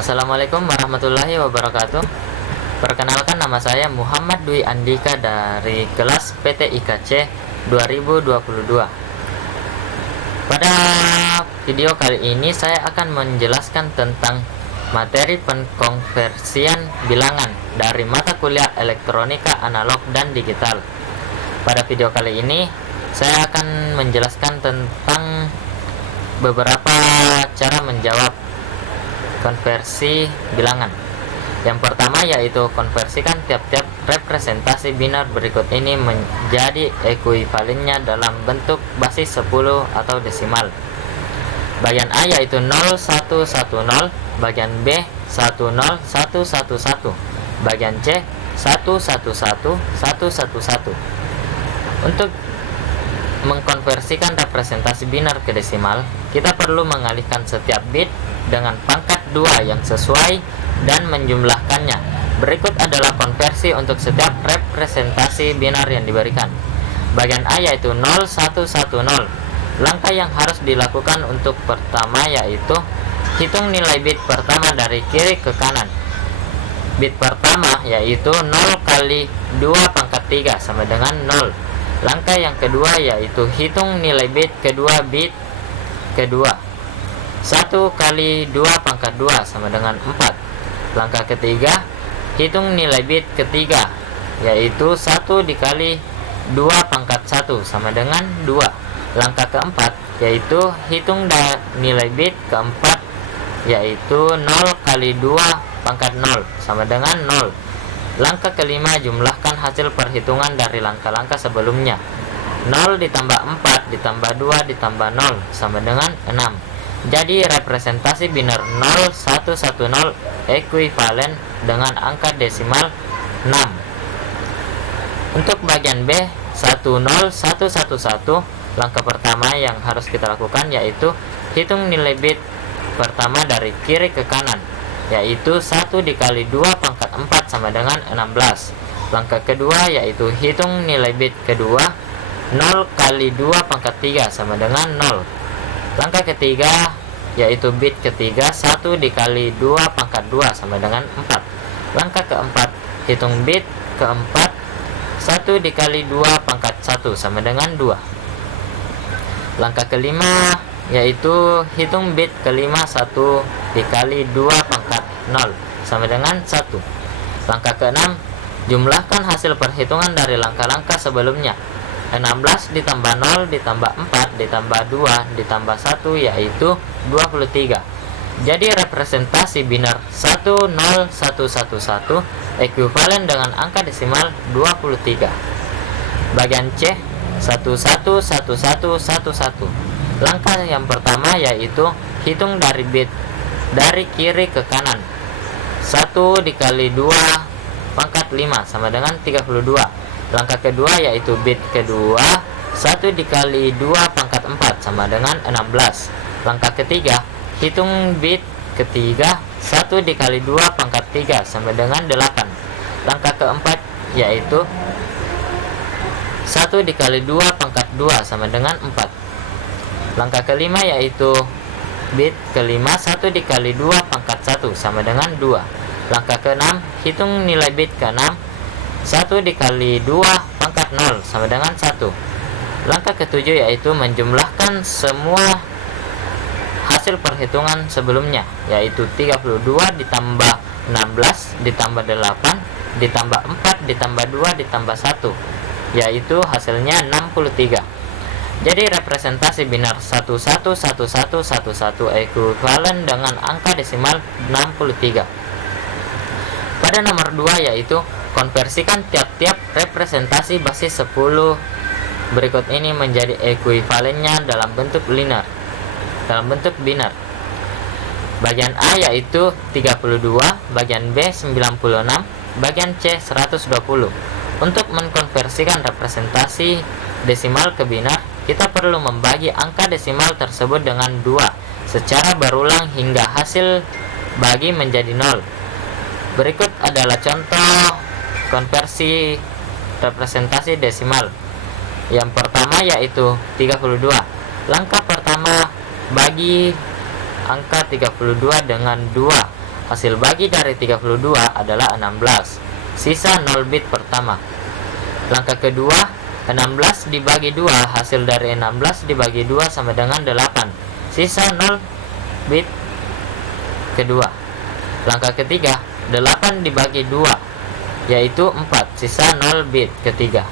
Assalamualaikum warahmatullahi wabarakatuh. Perkenalkan, nama saya Muhammad Dwi Andika dari kelas PTIKC 2022. Pada video kali ini saya akan menjelaskan tentang materi pengkonversian bilangan dari mata kuliah elektronika analog dan digital. Pada video kali ini saya akan menjelaskan tentang beberapa cara menjawab konversi bilangan. Yang pertama yaitu konversikan tiap-tiap representasi binar berikut ini menjadi ekuivalennya dalam bentuk basis 10 atau desimal. Bagian A yaitu 0110, bagian B 10111, bagian C 111111. Untuk mengkonversikan representasi binar ke desimal, kita perlu mengalihkan setiap bit dengan pangkat 2 yang sesuai dan menjumlahkannya. Berikut adalah konversi untuk setiap representasi binar yang diberikan. Bagian A yaitu 0110. Langkah yang harus dilakukan untuk pertama yaitu hitung nilai bit pertama dari kiri ke kanan. Bit pertama yaitu 0 kali 2 pangkat 3 sama dengan 0. Langkah yang kedua yaitu hitung nilai bit kedua kedua. 1 kali 2 pangkat 2 sama dengan 4. Langkah ketiga, hitung nilai bit ketiga, yaitu 1 dikali 2 pangkat 1 sama dengan 2. Langkah keempat, yaitu hitung nilai bit keempat, yaitu 0 kali 2 pangkat 0 sama dengan 0. Langkah kelima, jumlahkan hasil perhitungan dari langkah-langkah sebelumnya. 0 ditambah 4 ditambah 2 ditambah 0 sama dengan 6. Jadi representasi binar 0110 ekuivalen dengan angka desimal 6. Untuk bagian B 10111, langkah pertama yang harus kita lakukan yaitu hitung nilai bit pertama dari kiri ke kanan, yaitu 1 dikali 2 pangkat 4 sama dengan 16. Langkah kedua yaitu hitung nilai bit kedua, 0 kali 2 pangkat 3 sama dengan 0. Langkah ketiga yaitu bit ketiga, 1 dikali 2 pangkat 2 sama dengan 4. Langkah keempat, hitung bit keempat, 1 dikali 2 pangkat 1 sama dengan 2. Langkah kelima yaitu hitung bit kelima, 1 dikali 2 pangkat 0 sama dengan 1. Langkah keenam, jumlahkan hasil perhitungan dari langkah-langkah sebelumnya. 16 ditambah 0 ditambah 4 ditambah 2 ditambah 1 yaitu 23. Jadi representasi binar 10111 ekuivalen dengan angka desimal 23. Bagian C 111111. Langkah yang pertama yaitu hitung dari bit dari kiri ke kanan. 1 dikali 2 pangkat 5 sama dengan 32. Langkah kedua yaitu bit kedua, 1 dikali 2 pangkat 4 sama dengan 16. Langkah ketiga, hitung bit ketiga, 1 dikali 2 pangkat 3 sama dengan 8. Langkah keempat yaitu 1 dikali 2 pangkat 2 sama dengan 4. Langkah kelima yaitu bit kelima, 1 dikali 2 pangkat 1 sama dengan 2. Langkah keenam, hitung nilai bit keenam, 1 dikali 2 pangkat 0 sama dengan 1. Langkah ketujuh yaitu menjumlahkan semua hasil perhitungan sebelumnya, yaitu 32 ditambah 16 ditambah 8 ditambah 4 ditambah 2 ditambah 1, yaitu hasilnya 63. Jadi representasi binar 111111 ekuivalen dengan angka desimal 63. Pada nomor 2 yaitu konversikan tiap-tiap representasi basis 10 berikut ini menjadi ekuivalennya dalam bentuk binar. Bagian A yaitu 32, bagian B 96, bagian C 120. Untuk mengkonversikan representasi desimal ke binar, kita perlu membagi angka desimal tersebut dengan 2 secara berulang hingga hasil bagi menjadi 0. Berikut adalah contoh konversi representasi desimal. Yang pertama yaitu 32. Langkah pertama, bagi angka 32 dengan 2. hasil bagi dari 32 adalah 16. Sisa 0 bit pertama. Langkah kedua, 16 dibagi 2, hasil dari 16 dibagi 2 sama dengan 8. Sisa 0 bit kedua. Langkah ketiga, 8 dibagi 2, yaitu 4, sisa 0 bit ketiga.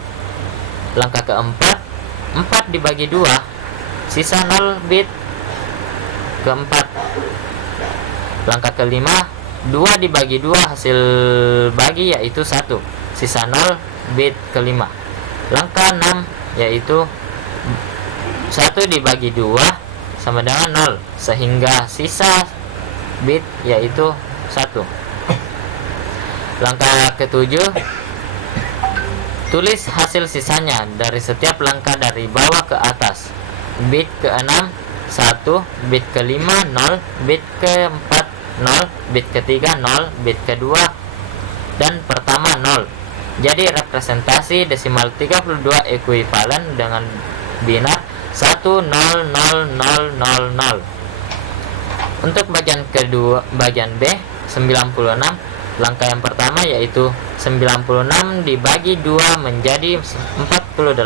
Langkah keempat, 4 dibagi 2, sisa 0 bit keempat. Langkah kelima, 2 dibagi 2, hasil bagi yaitu 1, sisa 0 bit kelima. Langkah 6 yaitu 1 dibagi 2 sama dengan 0, sehingga sisa bit yaitu 1. Langkah ketujuh, tulis hasil sisanya dari setiap langkah dari bawah ke atas. Bit ke-6 1, bit ke-5 0, bit ke-4 0, bit ke-3 0, bit ke-2 dan pertama 0. Jadi representasi desimal 32 ekuivalen dengan binar 1000000. Untuk bagian kedua, bagian B 96, langkah yang pertama yaitu 96 dibagi 2 menjadi 48.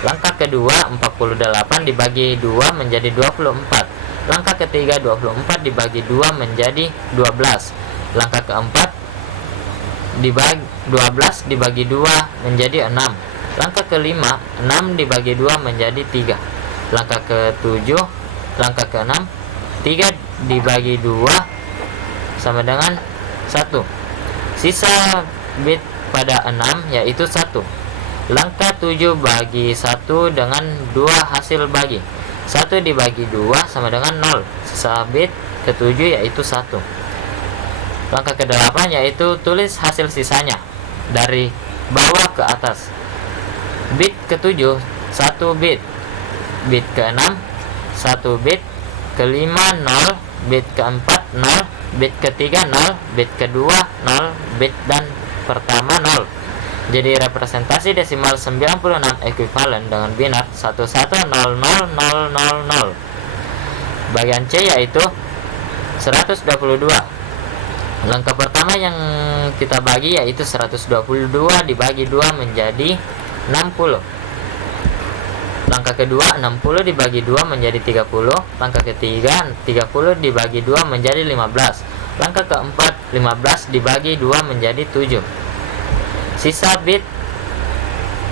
Langkah kedua, 48 dibagi 2 menjadi 24. Langkah ketiga, 24 dibagi 2 menjadi 12. Langkah keempat, 12 dibagi 2 menjadi 6. Langkah kelima, 6 dibagi 2 menjadi 3. Langkah ketujuh, langkah keenam, 3 dibagi 2 sama dengan 1. Sisa bit pada 6 yaitu 1. Langkah 7 bagi 1 dengan 2 hasil bagi. 1 dibagi 2 sama dengan 0. Sisa bit ke-7 yaitu 1. Langkah ke-8 yaitu tulis hasil sisanya dari bawah ke atas. Bit ke-7 1 bit. Bit ke-6 1 bit. Ke-5 0, bit ke-4 0, bit ke-3 0, bit ke-2 0, bit dan pertama 0. Jadi representasi desimal 96 ekuivalen dengan binar 1100000. Bagian C yaitu 122. Langkah pertama yang kita bagi yaitu 122 dibagi 2 menjadi 60. Langkah kedua, 60 dibagi 2 menjadi 30. Langkah ketiga, 30 dibagi 2 menjadi 15. Langkah keempat, 15 dibagi 2 menjadi 7. Sisa bit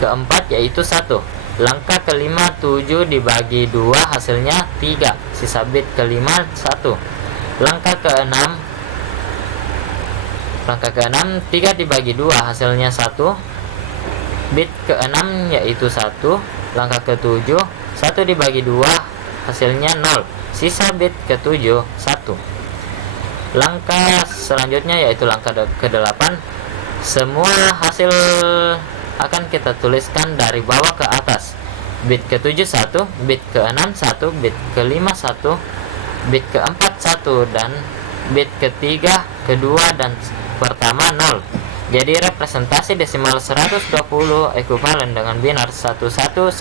keempat yaitu 1. Langkah kelima, 7 dibagi 2 hasilnya 3. Sisa bit kelima 1. Langkah keenam, 3 dibagi 2 hasilnya 1. Bit keenam yaitu 1. Langkah ke-7, 1 dibagi 2 hasilnya 0. Sisa bit ke-7 1. Langkah selanjutnya yaitu langkah ke-8. Semua hasil akan kita tuliskan dari bawah ke atas. Bit ke-7 1, bit ke-6 1, bit ke-5 1, bit ke-4 1 dan bit ke-3, ke-2 dan pertama 0. Jadi representasi desimal 120 ekuivalen dengan binar 1111000.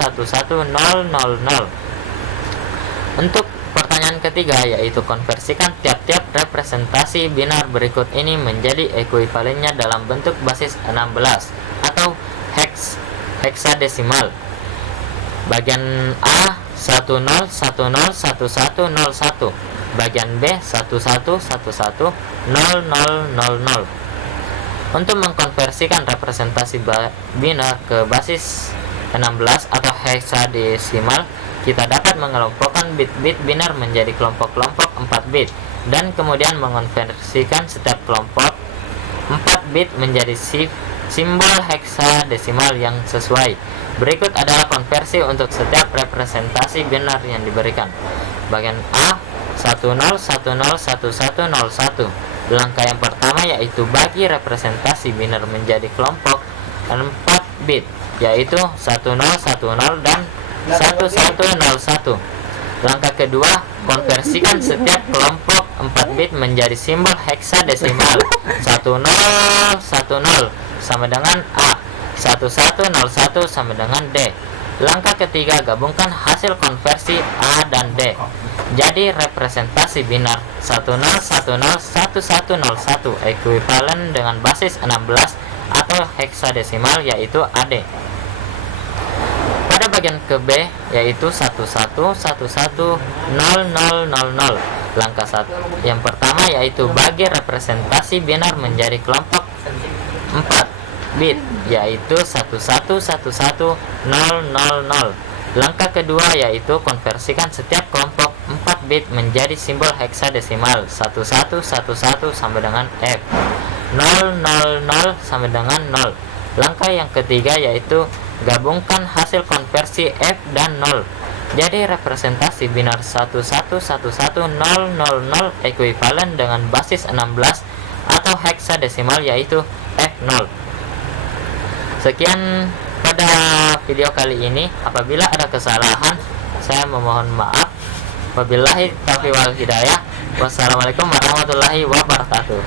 Untuk pertanyaan ketiga yaitu konversikan tiap-tiap representasi binar berikut ini menjadi ekuivalennya dalam bentuk basis 16 atau heksadesimal. Bagian A 10101101. Bagian B 11110000. Untuk mengkonversikan representasi binar ke basis 16 atau heksadesimal, kita dapat mengelompokkan bit-bit binar menjadi kelompok-kelompok 4 bit dan kemudian mengonversikan setiap kelompok 4 bit menjadi simbol heksadesimal yang sesuai. Berikut adalah konversi untuk setiap representasi binar yang diberikan. Bagian A 10101101. Langkah yang pertama yaitu bagi representasi binar menjadi kelompok 4 bit, yaitu 1010 dan 1101. Langkah kedua, konversikan setiap kelompok 4 bit menjadi simbol heksadesimal. 1010 sama dengan A, 1101 sama dengan D. Langkah ketiga, gabungkan hasil konversi A dan D. Jadi representasi binar 10101101 ekuivalen dengan basis 16 atau heksadesimal yaitu AD. Pada bagian ke B yaitu 11110000. Langkah yang pertama yaitu bagi representasi binar menjadi kelompok 4 bit yaitu 11110000. Langkah kedua yaitu konversikan setiap kelompok 4 bit menjadi simbol heksadesimal 1111 sampai dengan F, 000 sampai dengan 0. Langkah yang ketiga yaitu gabungkan hasil konversi F dan 0. Jadi representasi binar 11110000 ekuivalen dengan basis 16 atau heksadesimal yaitu F0. Sekian pada video kali ini. Apabila ada kesalahan, saya memohon maaf. Wabillahi taufiq wal hidayah. Wassalamualaikum warahmatullahi wabarakatuh.